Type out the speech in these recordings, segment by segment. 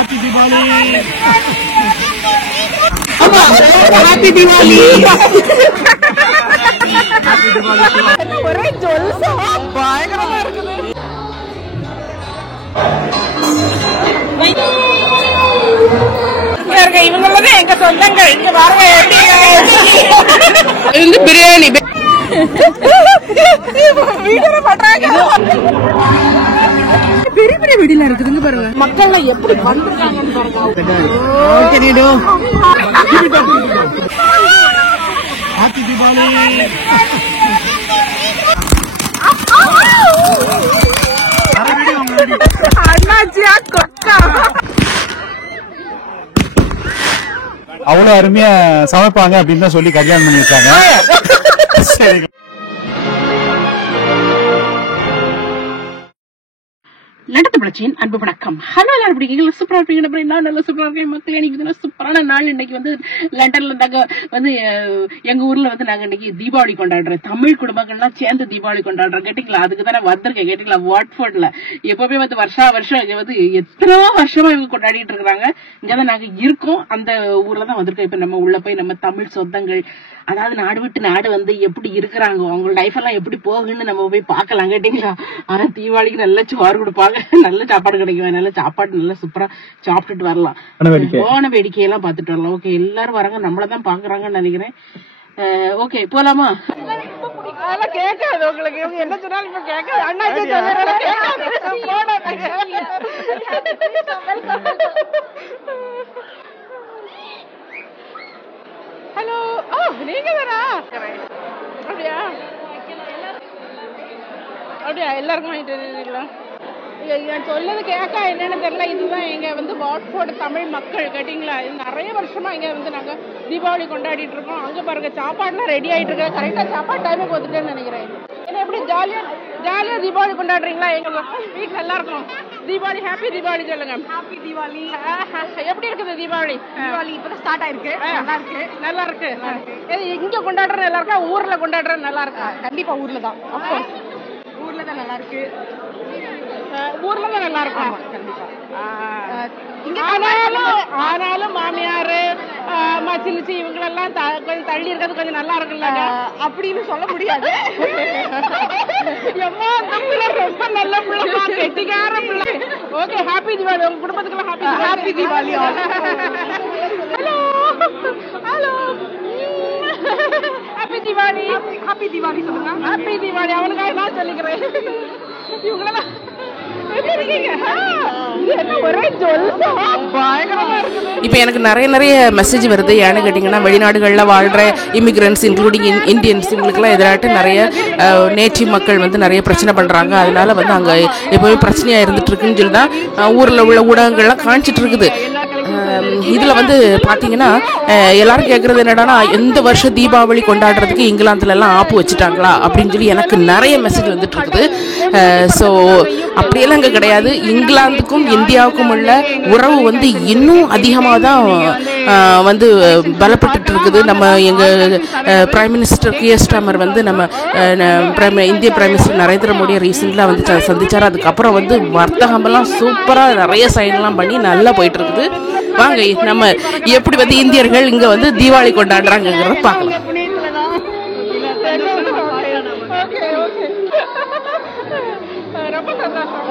Happy Deepavali. Happy Deepavali. ஒரே ஜொல்சா பயங்கரமா இருக்குது. இவங்களதான் எங்க சொந்தங்கள். இங்க பாருங்க பிரியாணி வீடியோ பண்றாங்க. பெரிய பெரிய வெடிலாம் இருக்குதுங்க பாருங்க. மக்கள் எப்படி பண்றாங்கன்னு பாருங்க. ஹாப்பி தீபாவளி. அண்ணாச்சியா கொக்கா அவ்வளவு அருமையா சமைப்பாங்க அப்படின்னு தான் சொல்லி கல்யாணம் பண்ணி வச்சாங்க. சரி. லண்டத்து பழச்சியின் அன்பு வணக்கம். ஹலோ எல்லாரும் பிடிக்கீங்க. சூப்பரா இருப்பீங்க. நான் நல்லா சூப்பரா இருக்கேன். மக்கள் இன்னைக்கு சூப்பரான நாள். இன்னைக்கு வந்து லண்டன்ல நாங்க வந்து எங்க ஊர்ல வந்து நாங்க இன்னைக்கு தீபாவளி கொண்டாடுறோம். தமிழ் குடும்பங்கள்லாம் சேர்ந்து தீபாவளி கொண்டாடுறோம். கேட்டீங்களா? அதுக்கு தான் நான் வந்திருக்கேன். கேட்டீங்களா? வாட்ஃபோர்ட்ல எப்பவுமே வந்து வருஷம் இங்க வந்து எத்தனை வருஷமா இவங்க கொண்டாடிட்டு இருக்காங்க. இங்கதான் நாங்க இருக்கோம். அந்த ஊர்ல தான் வந்திருக்கோம். இப்ப நம்ம உள்ள போய் நம்ம தமிழ் சொந்தங்கள், அதாவது நாடு விட்டு நாடு வந்து எப்படி இருக்கிறாங்க, அவங்க லைஃப் எல்லாம் எப்படி போகுன்னு நம்ம போய் பாக்கலாம். கேட்டீங்களா? ஆனா தீபாவளிக்கு நல்ல சோறு கொடுப்பாங்க, நல்ல சாப்பாடு கிடைக்கும். நல்ல சாப்பாடு நல்லா சூப்பரா சாப்பிட்டுட்டு வரலாம். போன வேடிக்கையெல்லாம் பாத்துட்டு வரலாம். ஓகே, எல்லாரும் வராங்க, நம்மளதான் பாக்குறாங்கன்னு நினைக்கிறேன். ஓகே, போலாமா? கேட்காது உங்களுக்கு. இவங்க என்ன சொன்னாலும் இப்ப கேட்காது. அண்ணாச்சி ஹலோ. நீங்க தானா? அப்படியா? எல்லாருக்கும் வாங்கிட்டு வரீங்களா? சொல்லது கேட்க என்னன்னு தெரியல. இதுதான் எங்க வந்து வாட்ஃபோர்ட் தமிழ் மக்கள். கேட்டீங்களா? இது நிறைய வருஷமா இங்க வந்து நாங்க தீபாவளி கொண்டாடிட்டு இருக்கோம். அங்க பாருங்க சாப்பாடுலாம் ரெடி ஆயிட்டு இருக்கு. கரெக்டா சாப்பாடு டைமுக்கு வந்துட்டேன்னு நினைக்கிறேன். என்ன எப்படி ஜாலியா தீபாவளி கொண்டாடுறீங்களா? எங்க வீட்டுல எல்லாருக்கும் தீபாவளி ஹாப்பி தீபாவளி சொல்லுங்க. ஹாப்பி தீபாவளி. எப்படி இருக்குது தீபாவளி? தீபாவளி இப்பதான் ஸ்டார்ட் ஆயிருக்கு. நல்லா இருக்கு. இங்க கொண்டாடுற நல்லா இருக்கா, ஊர்ல கொண்டாடுற நல்லா இருக்கா? கண்டிப்பா ஊர்ல தான். ஊர்ல தான் நல்லா இருக்கு. ஊர்ல தான் நல்லா இருக்கும். கண்டிப்பா. ஆனாலும் மாமியாரு மச்சினிச்சி இவங்களெல்லாம் கொஞ்சம் தள்ளி இருக்கிறது கொஞ்சம் நல்லா இருக்குல்ல அப்படின்னு சொல்ல முடியாது. ரொம்ப நல்ல பிள்ளைமா, கெட்டிக்கார பிள்ளை. Okay, happy Deepavali. உங்க குடும்பத்துக்குலாம் happy Deepavali. Hello hello, happy Deepavali. Happy Deepavali சொல்லுங்க. ஹாப்பி தீபாவளி. அவனுக்காக நான் சொல்லிக்கிறேன். இவங்களெல்லாம் இப்ப எனக்கு நிறைய மெசேஜ் வருது. ஏன்னு கேட்டீங்கன்னா, வெளிநாடுகள்ல வாழ்ற இமிகிரன்ட்ஸ் இன்க்ளூடிங் இந்தியன்ஸ் இவங்களுக்குலாம் எதிராட்டு நிறைய நேட்டிவ் மக்கள் வந்து நிறைய பிரச்சனை பண்றாங்க. அதனால வந்து அங்க எப்பவுமே பிரச்சனையா இருந்துட்டு இருக்குன்னு சொல்லி தான் ஊர்ல உள்ள ஊடகங்கள்லாம் காணிச்சிட்டு இருக்குது. இதுல வந்து பாத்தீங்கன்னா எல்லாரும் கேட்கறது என்னடானா, எந்த வருஷம் தீபாவளி கொண்டாடுறதுக்கு இங்கிலாந்துல எல்லாம் ஆப்பு வச்சுட்டாங்களா அப்படின்னு சொல்லி எனக்கு நிறைய மெசேஜ் வந்துட்டு இருக்குது. ஸோ அப்படியெல்லாம் இங்கே கிடையாது. இங்கிலாந்துக்கும் இந்தியாவுக்கும் உள்ள உறவு வந்து இன்னும் அதிகமாக தான் வந்து பலப்பட்டு இருக்குது. நம்ம எங்கள் பிரைம் மினிஸ்டர் கியர் ஸ்டாமர் வந்து நம்ம இந்திய பிரைம் மினிஸ்டர் நரேந்திர மோடியை ரீசெண்டாக வந்து சந்திச்சார். அதுக்கப்புறம் வந்து வர்த்தகமெல்லாம் சூப்பராக நிறைய சைன்லாம் பண்ணி நல்லா போயிட்டு இருக்குது. வாங்க நம்ம எப்படி வந்து இந்தியர்கள் இங்க வந்து தீபாவளி கொண்டாடுறாங்கிறத பார்க்கலாம். ரொம்ப சந்தோஷம்.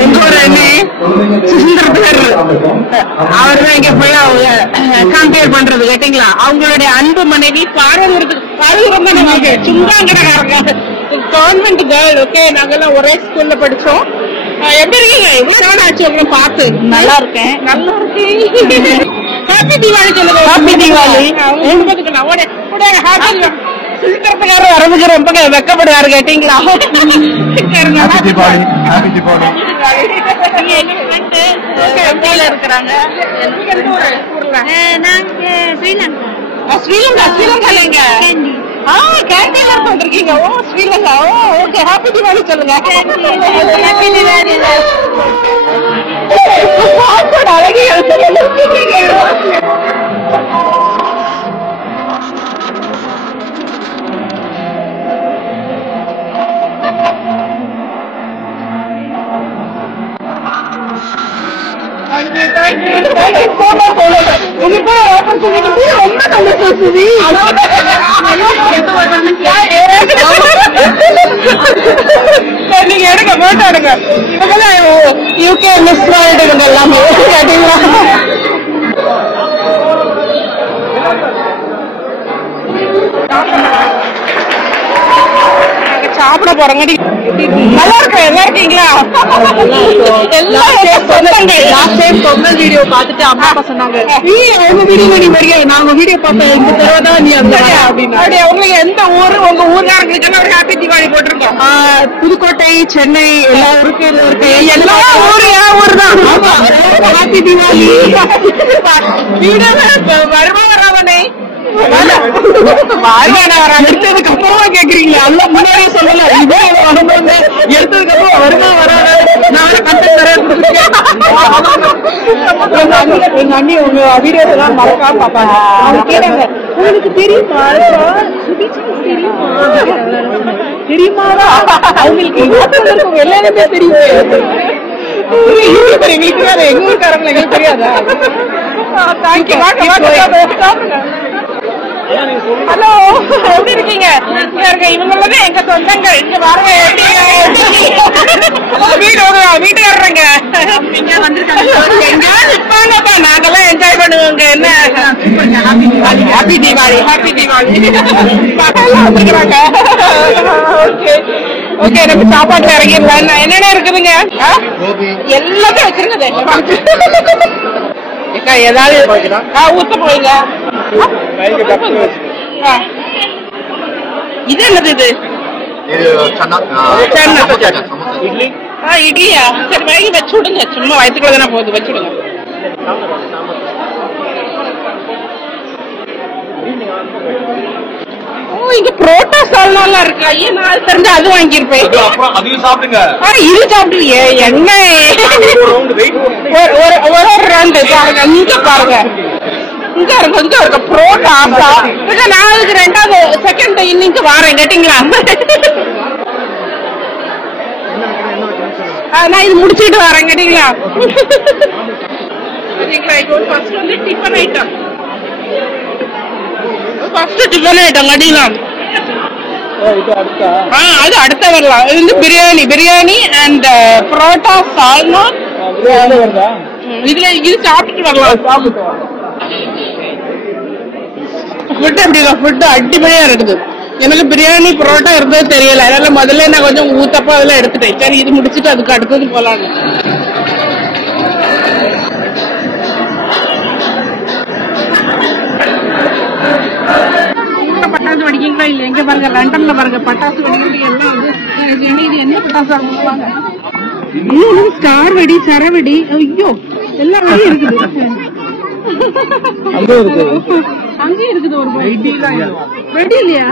எங்கூர் அண்ணி சுந்தர் அவர்தான் இங்க போய் அவங்க கம்பேர் பண்றது. கேட்டீங்களா? அவங்களுடைய அன்பு மனைவி பாருங்கிறதுக்கு நமக்கு சுந்தாங்கடகாரங்க கவர்மெண்ட் கேர்ள். ஓகே, நாங்கெல்லாம் ஒரே ஸ்கூல்ல படிச்சோம். எப்படி இருக்கீங்க? எவ்வளவு நாள் ஆச்சு உங்களை பார்த்து? நல்லா இருக்கேன். நல்லா இருக்கேன். ஹாப்பி தீபாவளி சொல்லுங்க. ஹாப்பி தீபாவளி. சித்திரத்துக்காரர் வரதுக்கு ரொம்ப வெக்கப்படுவாரு கேட்டீங்களா? ஹாப்பி தீபாவளி. ஹாப்பி தீபாவளி. இருக்கிறாங்க. ஸ்ரீலங்கா. ஸ்ரீலங்காலங்க கேண்டீன்ல இருந்து வந்திருக்கீங்க. ஓ ஸ்ரீலங்கா. ஓ ஓகே. ஹாப்பி தீபாவளி சொல்லுங்க. ஹாப்பி தீபாவளி. அழகி நீங்க எடுங்க போட்டோ எடுங்க. இவங்கதான் யூகே மிஸ் வேர்ல்டு இவங்க எல்லாமே கேட்டீங்களா? சாப்பிட போறோங்க. நல்லா இருக்கு. நல்லா இருக்கீங்களா? பொங்கல் வீடியோ பார்த்துட்டு அம்மா அப்பா சொன்னாங்க நாங்க வீடியோ பார்த்தோம். இந்த தடவை தான் நீ அப்படின்னா உங்களுக்கு எந்த ஊரு உங்க ஊர்காரங்களுக்கு ஒரு ஹாப்பி தீபாவளி போட்டிருக்கோம். புதுக்கோட்டை, சென்னை எல்லா ஊருக்கும் இருக்கு. எல்லா ஊரு என் ஊர் தான். ஹாப்பி தீபாவளி. வருமா வராமனே எடுத்ததுக்கு அப்புறமா கேக்குறீங்களா? அல்ல முன்னாடியே சொல்லல. எடுத்ததுக்கு அப்புறம் வருமா வராது. நான் கண்டென்ட் நிறைய எங்க அண்ணி உங்க வீடியோஸ் எல்லாம் மறக்காம பாப்பாங்க. அவங்க கேட்டாங்க உங்களுக்கு தெரியுமா தெரியுமாடா? அவங்களுக்கு எல்லாருமே தெரியும். எங்களுக்கு வேற எங்க ஊருக்காரங்க எங்களுக்கு தெரியாதா? தேங்க்யூ. ஹலோ, எப்படி இருக்கீங்க? இவங்களது எங்க சொந்தங்கள். இங்க பாருங்க வீட்டுக்காரங்க நிப்பாங்கப்பா. நாங்கெல்லாம் என்ஜாய் பண்ணுவோங்க. என்ன ஹாப்பி தீபாவளி. ஹாப்பி தீபாவளி வந்துக்கிறாங்க. Okay okay. நம்ம சாப்பாட்டுல இறங்கிடலாம். என்னென்ன இருக்குதுங்க? எல்லாத்தையும் வச்சிருக்குது. ஏதாவது ஊத்த போயிங்க. இது என்னது? இது இட்லியா? சரி வாங்கி வச்சு விடுங்க. சும்மா வயிற்றுக்குள்ள தானே போகுது. வச்சு விடுங்க. ஓ இங்க புரோட்டா சால்னா இருக்கு. ஐயா நான் தெரிஞ்சு அது வாங்கியிருப்பேன். இது சாப்பிடுவீங்க? என்ன ஒரு ரவுண்டு பாருங்க. இங்க பாருங்க. இங்க இருக்கு. இங்க இருக்க புரோட்டா. நான் அதுக்கு ரெண்டாவது செகண்ட் இன்னைக்கு வாரேன். கேட்டீங்களா? நான் இது முடிச்சுட்டு வரேன். கேட்டீங்களா? ஃபர்ஸ்ட் வந்து tiffin item. First tiffin item கேட்டீங்களா? அது அடுத்த வரலாம். இது வந்து பிரியாணி அண்ட் புரோட்டா சால்னா. இதுல இது சாப்பிட்டுட்டு வரலாம். ஃபுட் எப்படிதான்? ஃபுட் அடிப்படையா இருக்குது. எனக்கு பிரியாணி புரோட்டா இருந்தது தெரியல. அதனால முதல்ல நான் கொஞ்சம் ஊத்தப்பா அதெல்லாம் எடுத்துட்டேன். சரி இது முடிச்சுட்டு அதுக்கு அடுத்தது போலாம். பட்டாசு வெடிக்கீங்களா? இல்ல எங்க பாருங்க லண்டன்ல பாருங்க பட்டாசு வெடிக்கிறது எல்லாம் வந்து என்ன பட்டாசு ஸ்டார் வெடி, சரவெடி, ஐயோ எல்லா வெடியும் இருக்குது. அங்கேயும் இருக்குது. ஒரு வெடி இல்லையா?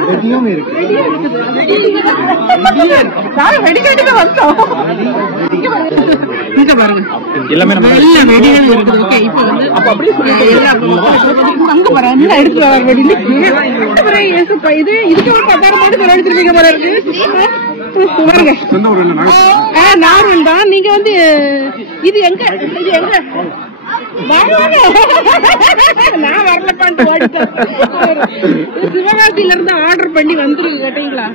வெடி கேட்டு வந்தோம். இங்க பாருங்க எல்லாமே வெடிகள் இருக்குது. ஓகே இப்ப வந்து அங்க பாருங்க எடுத்து வர வெடி. இது இதுக்கு ஒரு 10,000 செலவழிச்சிருக்கீங்க போல இருக்கு. பாருங்க நார்மல் தான். நீங்க வந்து இது எங்க நான் வரலப்பான்ட்டு சிவகாசியில இருந்து ஆர்டர் பண்ணி வந்துருக்கு. கேட்டீங்களா?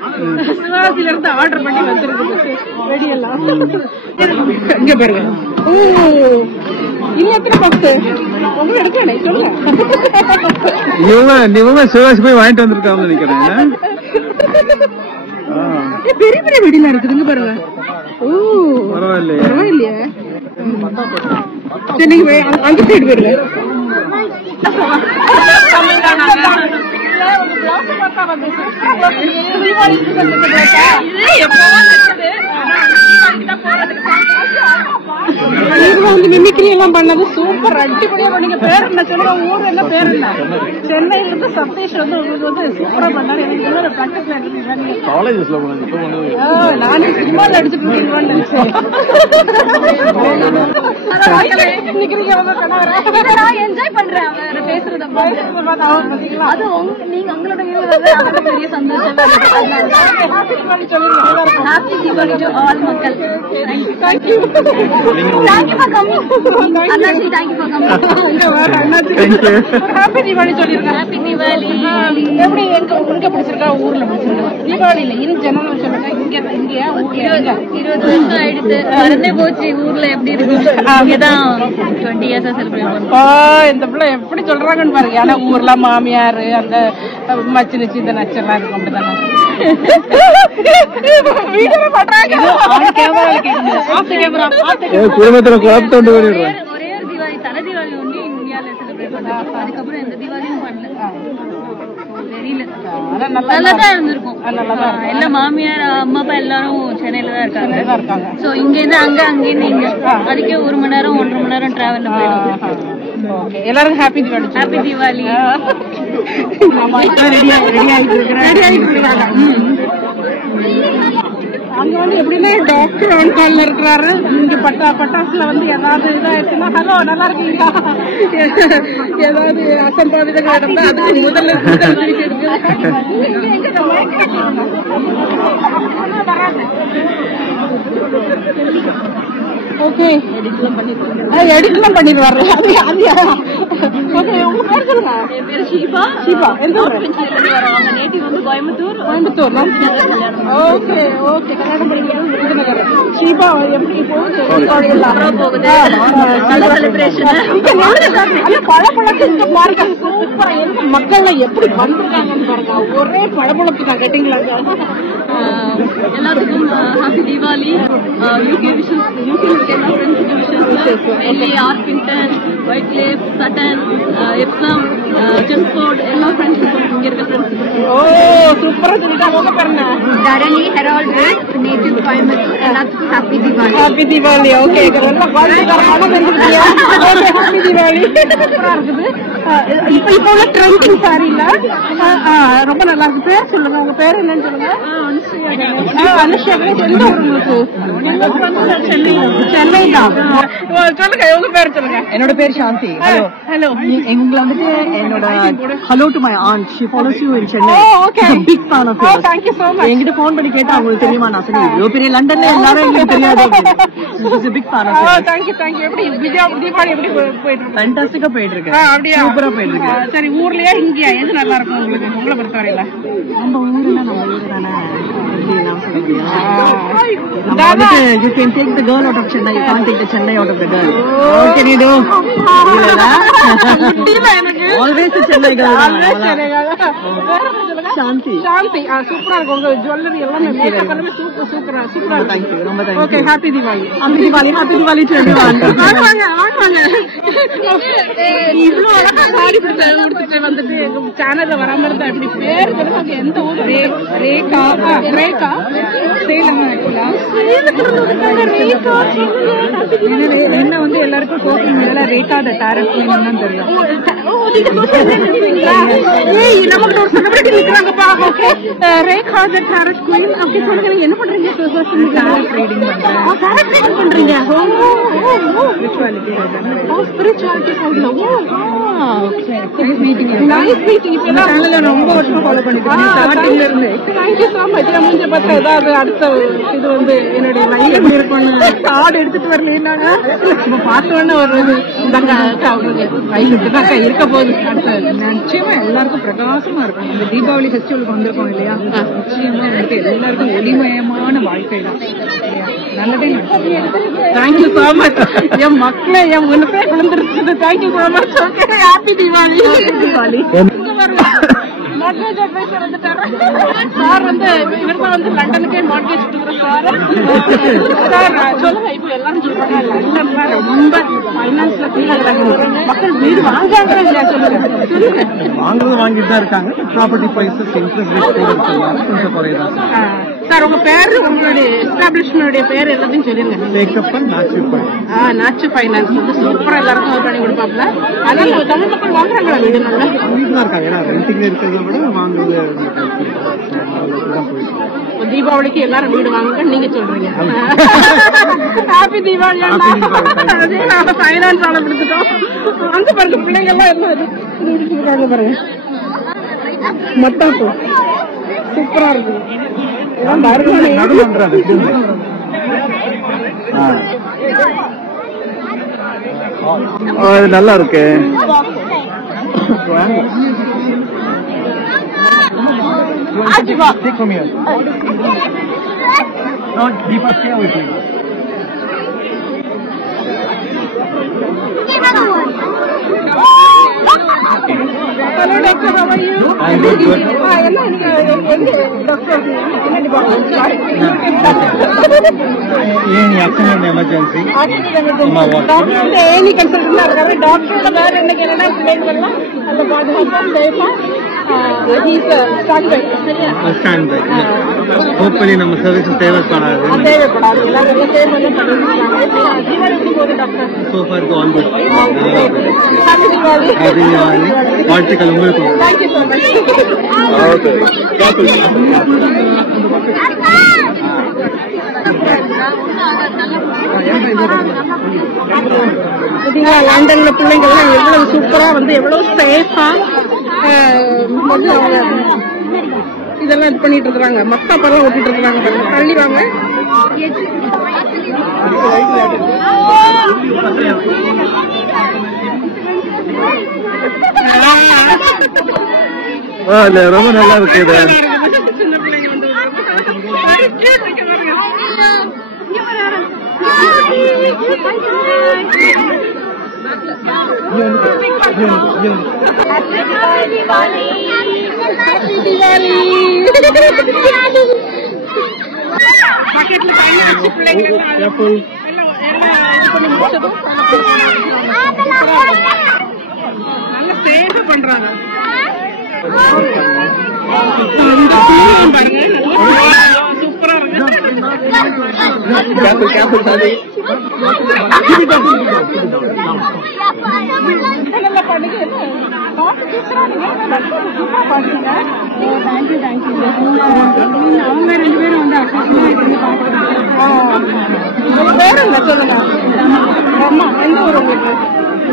சிவகாசியில இருந்து ஆர்டர் பண்ணி வந்துருக்கு வெடியெல்லாம். இங்க பாருங்க. ஓ இன்னும் எத்தனை பஸ் உங்களுக்கு எடுக்கணும் சொல்லுங்க. இவங்க சிவகாசி போய் வாங்கிட்டு வந்திருக்காங்க நினைக்கிறேன். பெரிய பெரிய வெடிலாம் இருக்குதுங்க பாருங்க. ஓ பரவாயில்லையே. சரி நீங்க அந்த சைடு போயிருங்க. மிமிக்ரி எல்லாம் பண்ணது சூப்பர், அடிப்படையா பண்ணீங்க. பேர் என்ன சொல்லுங்க, ஊர் என்ன பேர் என்ன? சென்னையில இருந்து சதீஷ் வந்து உங்களுக்கு வந்து சூப்பரா பண்ணாரு. எனக்கு பிராக்டிஸ்ல நானே சினிமாவில் அடிச்சுட்டு என்ஜாய் பண்றேன் பேசுறத. அது நீங்க உங்களோட பெரிய சந்தோஷம். ஹாப்பி தீபாவளி டு ஆல் மக்கள். Thank you for coming. அண்ணாச்சி thank you for coming. Happy Deepavali சொல்லிருக்கேன். ஹாப்பி தீபாவளி. எப்படி எங்க பிடிச்சிருக்கா, ஊர்ல பிடிச்சிருக்கா? தீபாவளி இல்ல, இன் ஜெனரல் சொல்லுங்க. இங்க 20 வருஷம் ஆயிடுச்சு, மறந்தே போச்சு ஊர்ல எப்படி இருக்கு. இங்கதான் 20 இயர்ஸா செலிப்ரேட் பண்றோம். இந்த பிள்ளை எப்படி சொல்றாங்கன்னு பாருங்க. ஆனா ஊர்ல மாமியாரு அந்த மச்சு நிச்சு இந்த நச்செல்லாம் இருக்கும். அப்படிதானே குடும்பத்துல குழப்பத்தோண்டு போயிடுறேன். ஒரே ஒரு தீபாவளி, தலை தீபாவளி ஒண்ணு இந்தியால செலிப்ரேட் பண்ணாங்க. அதுக்கப்புறம் எந்த தீபாவளியும் பண்ணல. தெரியல, நல்லாதான் இருந்திருக்கும். எல்லாம் மாமியார் அம்மா அப்பா எல்லாரும் சென்னையில தான் இருக்காங்க. சோ இங்க இருந்து அங்க, அங்கிருந்து இங்க, அதுக்கே 1 மணி நேரம் 1.5 மணி நேரம் டிராவல்ல போயிடும். எல்லாரும் ஹாப்பி தீபாவளி. ஹாப்பி தீபாவளி. அங்க வந்து எப்படின்னா டாக்டர் ஆன் கால்ல இருக்கிறாரு. இங்க பட்டாசுல வந்து ஏதாவது இதாயிருச்சுன்னா, ஹலோ நல்லா இருக்கீங்களா, ஏதாவது அசம்பாவிதங்கள் நடந்தா அதுக்கு முதல்ல ஓகே எடிட்லாம் பண்ணிட்டு வர்றேன். உங்க பேர் சொல்லுங்க. என் பேர் ஷீபா. ஷீபா எந்த ஊர்? நேட்டிவ் வந்து கோயம்புத்தூர். Okay okay. கல்யாணம் பண்ணிக்கிறது விருதுநகர். ஷீபா எப்படி போகுது? போகுது. பழப்பழக்கு பாருங்க, சூப்பரா இருக்கு. மக்கள் எப்படி வந்திருக்காங்கன்னு பாருங்க. ஒரே பழப்பழப்பு தான். கேட்டீங்களா? எல்லாத்துக்கும் happy Deepavali. UK wishes, UK Orpington, Whyteleafe, Sutton, Epsom, செஸ்போர்ட், எல்லா ஃப்ரெண்ட்ஸ் இங்க இருக்க ஃப்ரெண்ட்ஸ். ஓ சூப்பரா சொல்லிட்டாங்க. உங்க பேருங்க? தரணி ஹெரால்ட், நேட்டிவ் கோயம்புத்தூர். எல்லாத்துக்கும் happy Deepavali. Happy Deepavali. Okay, எல்லாம் கோயம்புத்தூர்காரங்க வந்துருக்கீங்க. ஹாப்பி தீபாவளி. சூப்பரா இருக்குது. இப்போ உள்ள ட்ரெண்டிங் சாரில ரொம்ப நல்லா இருக்கு. பேர் சொல்லுங்க, உங்க பேர் என்னன்னு சொல்லுங்க. அனுஷா. எந்த ஊர் உங்களுக்கு? சென்னை தான். சொல்லுங்க, உங்க பேர் சொல்லுங்க. என்னோட பேர் சாந்தி. ஹலோ. உங்களை வந்துட்டு என்னோட hello to my aunt, she follows you in Chennai. Big fan of you. Thank you so much. என்கிட்ட போன் பண்ணி கேட்டா உங்களுக்கு தெரியுமா? நான் சொன்னேன் இவ்வளவு பெரிய லண்டன்ல எல்லாரும் எங்களுக்கு தெரியாது. Big fan of you. Thank you. எப்படி தீபாவளி எப்படி போயிட்டு இருக்கு? ஃபேண்டாஸ்டிக்கா போயிட்டு இருக்கு. அப்படியே சூப்பரா போயிட்டு இருக்கு. சரி, ஊர்லயே இங்கயா எது நல்லா இருக்கும் உங்களுக்கு, உங்களை பொறுத்தவரையில? நம்ம ஊர்ல நம்ம ஊர் தானே. You can take the girl out of Chennai. You can't take the Chennai out of the girl. What can you do? Always a Chennai girl. சாந்தி. சாந்தி. சூப்பரா இருக்கும். உங்க ஜுவல்லரி எல்லாமே மேக்கப் எல்லாமே சூப்பரா சூப்பரா. Thank you. ரொம்ப thank you. Okay, happy Deepavali. Happy Deepavali. Happy Deepavali to everyone. வாங்க. இவ்ளோ அழகா சாரி கொடுத்துட்டு வந்துட்டு எங்க சேனல்ல வராம இருந்தா எப்படி? பேர் சொல்லுங்க, எந்த ஊர்? ரேகா. ரேகா சேலம். என்ன வந்து எல்லாருக்கும் சோசியல் மீடியால ரேகா த டாரட் குயின் தெரியும். நமக்கு ஒரு செலிபிரிட்டி நிக்கிறாங்கப்பா. ஓகே, ரேகா த டாரட் குயின். அப்படி சொல்லுங்க, என்ன பண்றீங்க சோசியல் மீடியால? ட்ரேடிங் பண்றேன். டாரட் ட்ரேடிங் பண்றீங்க? ஸ்பிரிச்சுவாலிட்டி சைடுல. Okay, nice meeting. Nice meeting. இப்ப சேனல்ல ரொம்ப வருஷமா ஃபாலோ பண்ணிட்டு இருக்கேன், ஸ்டார்டிங்ல இருந்து. Thank you so much. மூஞ்ச பார்த்தா ஏதாவது அடுத்த இது வந்து என்னுடைய லைஃப் இருக்கும்னு கார்டு எடுத்துட்டு வரலன்னாங்க. சும்மா பார்த்தோன்னே ஒரு இந்தாங்க அவங்களுக்கு கைவிட்டு தான் இருக்க போகுது. அடுத்த நிச்சயமா எல்லாருக்கும் பிரகாசமா இருக்கும். இந்த தீபாவளி ஃபெஸ்டிவலுக்கு வந்திருக்கோம் இல்லையா? நிச்சயமா வந்துட்டு எல்லாருக்கும் ஒளிமயமான வாழ்க்கை தான். நல்லதே. Thank you so much. என் மக்களே, என் முன்னே விழுந்துருச்சு. Thank you so much. Okay, happy Deepavali. Deepavali. Mortgage adviser வந்துட்டாரு சார். வந்து இவர் தான் வந்து லண்டனுக்கே மார்கேஜ் கொடுக்குற சார். சார் சொல்லுங்க, இப்ப எல்லாரும் சொல்றாங்க லண்டன்ல ரொம்ப பைனான்ஸ்ல மக்கள் வீடு வாங்குறாங்க இல்லையா? சொல்லுங்க சொல்லுங்க. வாங்குறது வாங்கிட்டு தான் இருக்காங்க. ப்ராப்பர்ட்டி பிரைசஸ் இன்ட்ரெஸ்ட் ரேட் கூட இருக்கிறதுனால கொஞ்சம் குறையதான் சார். உங்க பேரு, உங்களுடைய எஸ்டாப்ளிஷ்மெண்ட் பேர் எல்லாத்தையும் சொல்லுங்க. நாச்சு ஃபைனான்ஸ் வந்து சூப்பரா எல்லாருக்கும் பண்ணி கொடுப்பாப்ல. அதனால தமிழ் மக்கள் வாங்குறாங்களா வீடு? நல்லா வாங்கிட்டு தான் இருக்காங்க. ஏன்னா ரெண்டிங் இருக்கிறத விட வாங்குறது தீபாவளிக்கு எல்லாரும் வீடு வாங்குங்க நீங்க சொல்றீங்க. ஹாப்பி தீபாவளி. அதே நாம ஃபைனான்ஸ் ஆள கொடுத்துட்டோம். அங்க பாருங்க பிள்ளைங்க எல்லாம் எல்லாம் பாருங்க. மத்தாப்பு சூப்பரா இருக்கு. நல்லா இருக்கு. Hello doctor, how are you? I'm good. Emergency any consultant இருக்காரு. டாக்டர் வேற என்ன கேட்டா பிள்ளைங்கள அந்த பாதுகாப்பா சேஃபா ஸ்டாண்ட் பை. ஹோப்ஃபுல்லி நம்ம சர்வீஸ் தேவைப்படாது. So far all good. வாழ்த்துக்கள் உங்களுக்கு. லண்டன்ல பிள்ளைங்க எல்லாம் எவ்வளவு சூப்பரா வந்து எவ்வளவு சேஃபா வந்து அவங்க இதெல்லாம் இது பண்ணிட்டு இருக்காங்க. மக்கா பரம் ஓட்டிட்டு இருக்காங்க. தள்ளி வாங்க. ரொம்ப நல்லா இருக்கு. சின்ன பிள்ளைங்க வந்து நல்ல சேஃபா பண்றாங்க. சூப்பரா அவங்க 2 பேரும் வந்து பேர் என்ன சொல்லுங்க. அம்மா எந்த ஊர் உங்களுக்கு?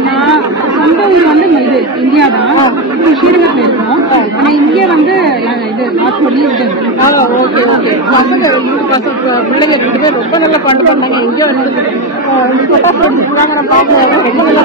நான் சொந்த ஊர் வந்து இது இந்தியா தான். ஸ்ரீரங்கத்தில் இருக்கோம். ஆனா இங்கே வந்து இது நாக்பூர்ல இருக்கு. Okay okay. பசங்க பிள்ளைங்க 2 பேர் ரொம்ப நல்லா பண்றாங்க. இங்கே வந்து பாக்குறேன் ரொம்ப நல்லா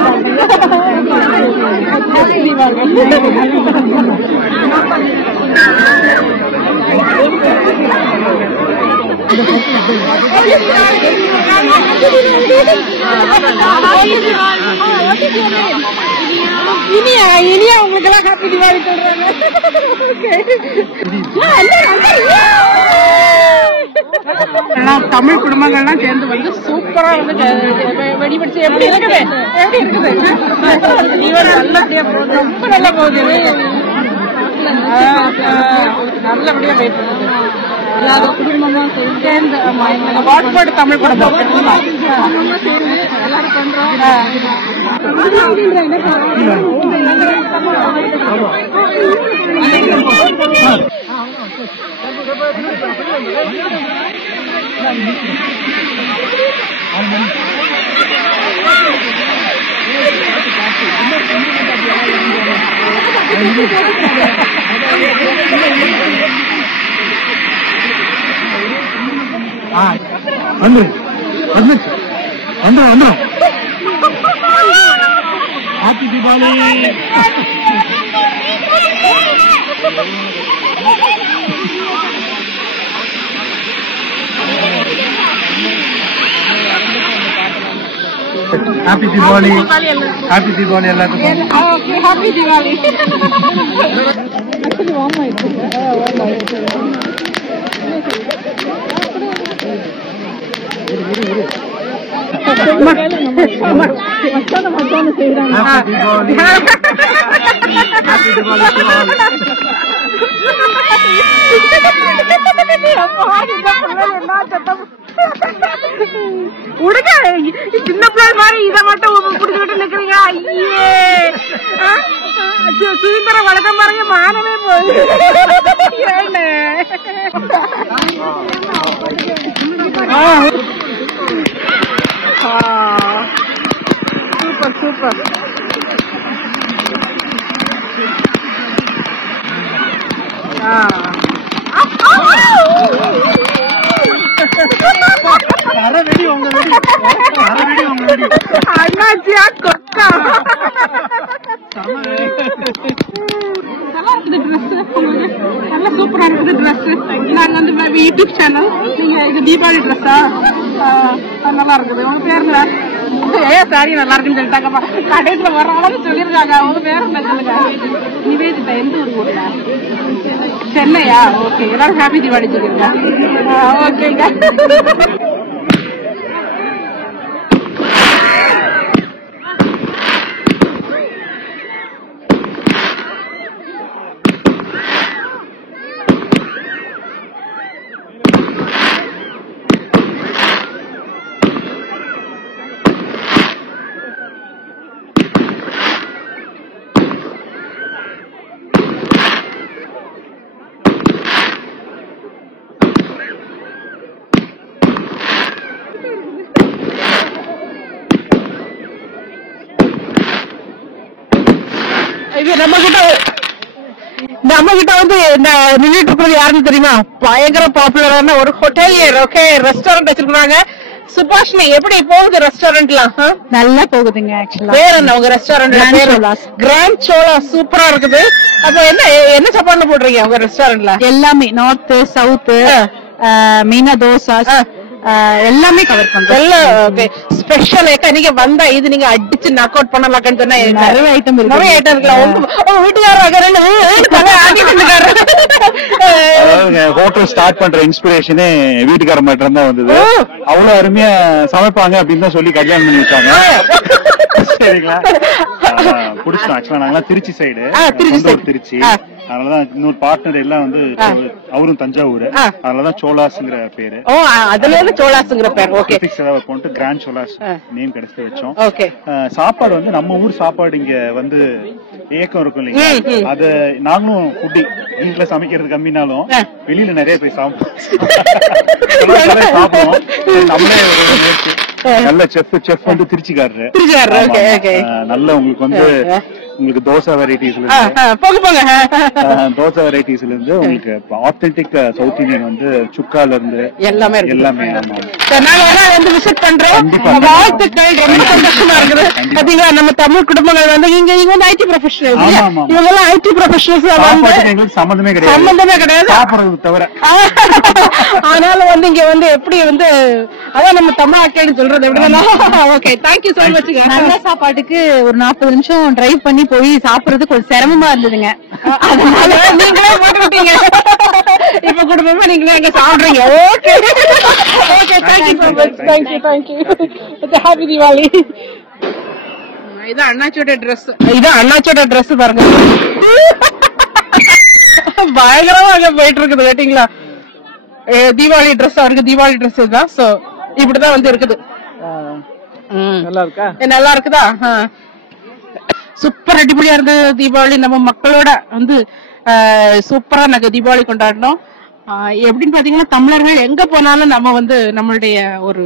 இனியா உங்களுக்கு எல்லாம் ஹாப்பி தீபாவளி சொல்றாங்க. தமிழ் குடும்பங்கள்லாம் சேர்ந்து வந்து சூப்பரா வந்து வெடிபிடிச்சு எப்படி இருக்குது தீபாவளி நல்லபடியா போகுது. ரொம்ப நல்லா போகுது. நல்லபடியா போயிட்டு இருக்குது. எல்லாரும் குடும்பமா சேர்ந்து வாட்ஸ்பாட் தமிழ் குடும்பம் சேர்ந்து எல்லாரும் பண்றோம். Happy Deepavali. Happy Deepavali. Happy Deepavali எல்லாத்துக்கும். ஹாப்பி தீபாவளி. ஆக்சுவலி வார்ம் ஆயிடுச்சு. மச்சான செய்யறாங்க. உடுங்க சின்ன பிள்ளை மாதிரி இதை மட்டும் குடிச்சுக்கிட்டு நிக்கிறீங்க. ஐயே சுதந்திரம் வளர்க்க பாருங்க, மானமே போகுது. Super super. அண்ணாச்சியா கொக்கா நல்லா இருக்குது ட்ரெஸ். நல்லா சூப்பரா இருக்குது ட்ரெஸ். நாங்க வந்து யூடியூப் சேனல். நீங்க இது தீபாவளி ட்ரெஸ்ஸா? நல்லா இருக்குது. உங்க பேர்ல சாரி நல்லா இருக்குன்னு சொல்லிட்டாங்கப்பா. கடைசியில் வர்றவங்களும் சொல்லியிருக்காங்க. அவங்க பேர் என்ன சொல்லுங்க? நிவேதிதா. எந்த ஊர் போடுங்க? சென்னையா? ஓகே. எல்லாரும் ஹாப்பி தீபாவளி சொல்லிருங்க. ஓகேங்க. இது நம்ம கிட்ட வந்து நின்றுட்டு இருக்கிறது யாருன்னு தெரியுமா? பயங்கர பாப்புலரான ஒரு ஹோட்டலியர். ஓகே, ரெஸ்டாரண்ட் வச்சிருக்காங்க. சுபாஷினி, எப்படி போகுது ரெஸ்டாரண்ட்லாம்? நல்லா போகுதுங்க. ஆக்சுவலா பேர் என்ன உங்க ரெஸ்டாரண்ட்? கிராண்ட் சோலா. சூப்பரா இருக்குது. அப்ப என்ன சாப்பாடு போடுறீங்க உங்க ரெஸ்டாரண்ட்ல? எல்லாமே நார்த் சவுத் மீனா தோசை எல்லாமே கவர் பண்றோம். ஸ்பெஷல் ஐட்டம் நீங்க வந்தா இது நீங்க அடிச்சு நாக் அவுட் பண்ணலாம்னு சொன்னா நிறைய ஐட்டம் இருக்கு. நிறைய ஐட்டம் இருக்கலாம். வீட்டுக்காரர் ஹோட்டல் ஸ்டார்ட் பண்ற இன்ஸ்பிரேஷனே வீட்டுக்கார மட்டும் தான் வந்தது. அவ்வளவு அருமையா சமைப்பாங்க அப்படின்னு தான் சொல்லி கல்யாணம் பண்ணி வச்சாங்க. சரிங்களா? புடிச்சோம். ஆக்சுவலா நாங்கெல்லாம் திருச்சி சைடு, திருச்சி. அதனாலதான் இன்னொரு பார்ட்னர் எல்லாம் வந்து அவரும் தஞ்சாவூர். அதனாலதான் சோலாஸ்ங்கிற பேரு. அதுல இருந்து சோலாஸ்ங்கிற பேர். ஓகே, போட்டு கிராண்ட் சோலாஸ் நேம் கிடைச்சு வச்சோம். ஓகே. சாப்பாடு வந்து நம்ம ஊர் சாப்பாடு இங்க வந்து ஏக்கம் இருக்கும் இல்லைங்களா? அது நாங்களும் ஃபுட்டி வீட்டுல சமைக்கிறது கம்மினாலும் வெளியில நிறைய போய் சாப்பிடுவோம். நம்மளே நல்ல செஃப் வந்து திருச்சிக்காரரு. நல்ல உங்களுக்கு வந்து உங்களுக்கு தோசை வெரைட்டிஸ்ல இருந்து உங்களுக்கு ஆத்தென்டிக் சவுத் இந்தியன் வந்து சுக்கால இருந்து எல்லாமே விசிட் பண்றோம். வாழ்த்துக்கள். ரொம்ப சந்தோஷமா இருக்குது. பாத்தீங்களா, நம்ம தமிழ் குடும்பங்கள் வந்து இங்க வந்து ஐடி ப்ரொஃபஷனல். இவங்க எல்லாம் ஐடி ப்ரொஃபஷனல்ஸ் சம்பந்தமே கிடையாது தவிர. ஆனால வந்து இங்க வந்து எப்படி வந்து அதான் நம்ம தமிழ் ஆட்கள் சொல்றது எப்படின்னா. Okay, thank you so much. நல்ல சாப்பாட்டுக்கு ஒரு 40 நிமிஷம் டிரைவ் பண்ணி போய் சாப்பிடுறது கொஞ்சம் சிரமமா இருந்ததுங்க. அதனால நீங்களே போட்டுட்டீங்க. இப்ப குடும்பமா நீங்களே அங்க சாப்பிடுறீங்க. Okay okay, thank you so much. Thank you. Happy Deepavali. இது அண்ணாச்சியோட ட்ரெஸ் பாருங்க. பயங்கரமா அங்க போயிட்டு இருக்குது. கேட்டீங்களா? தீபாவளி ட்ரெஸ் அவருக்கு தீபாவளி ட்ரெஸ் தான். சோ இப்படிதான் வந்து இருக்குது. நல்லா இருக்குதா? சூப்பர் அடிப்படையா இருந்தது தீபாவளி. நம்ம மக்களோட வந்து சூப்பரா நாங்க தீபாவளி கொண்டாடினோம். எப்படின்னு பாத்தீங்கன்னா, தமிழர்கள் எங்க போனாலும் நம்ம வந்து நம்மளுடைய ஒரு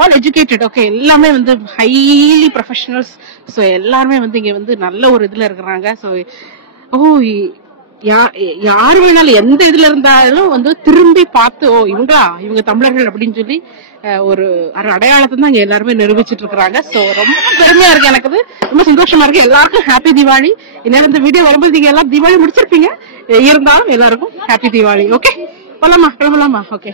ஆல் எஜுகேட்டட். ஓகே, எல்லாமே வந்து ஹைலி ப்ரொஃபஷனல்ஸ். ஸோ எல்லாருமே வந்து இங்க வந்து நல்ல ஒரு இதுல இருக்கிறாங்க. ஸோ யாரு வேணாலும் எந்த இதுல இருந்தாலும் வந்து திரும்பி பார்த்து இவங்க தமிழர்கள் அப்படின்னு சொல்லி ஒரு அடையாளத்தை தான் இங்க எல்லாருமே நிரூபிச்சிட்டு இருக்காங்க. சோ ரொம்ப பெருமையா இருக்கு. எனக்கு ரொம்ப சந்தோஷமா இருக்கு. எல்லாருக்கும் ஹாப்பி தீபாவளி. என்னால இந்த வீடியோ வரும்போது நீங்க எல்லாம் தீபாவளி முடிச்சிருப்பீங்க. இருந்தாலும் எல்லாருக்கும் ஹாப்பி தீபாவளி. ஓகே, போலாமா? கிளம்பலாமா? ஓகே.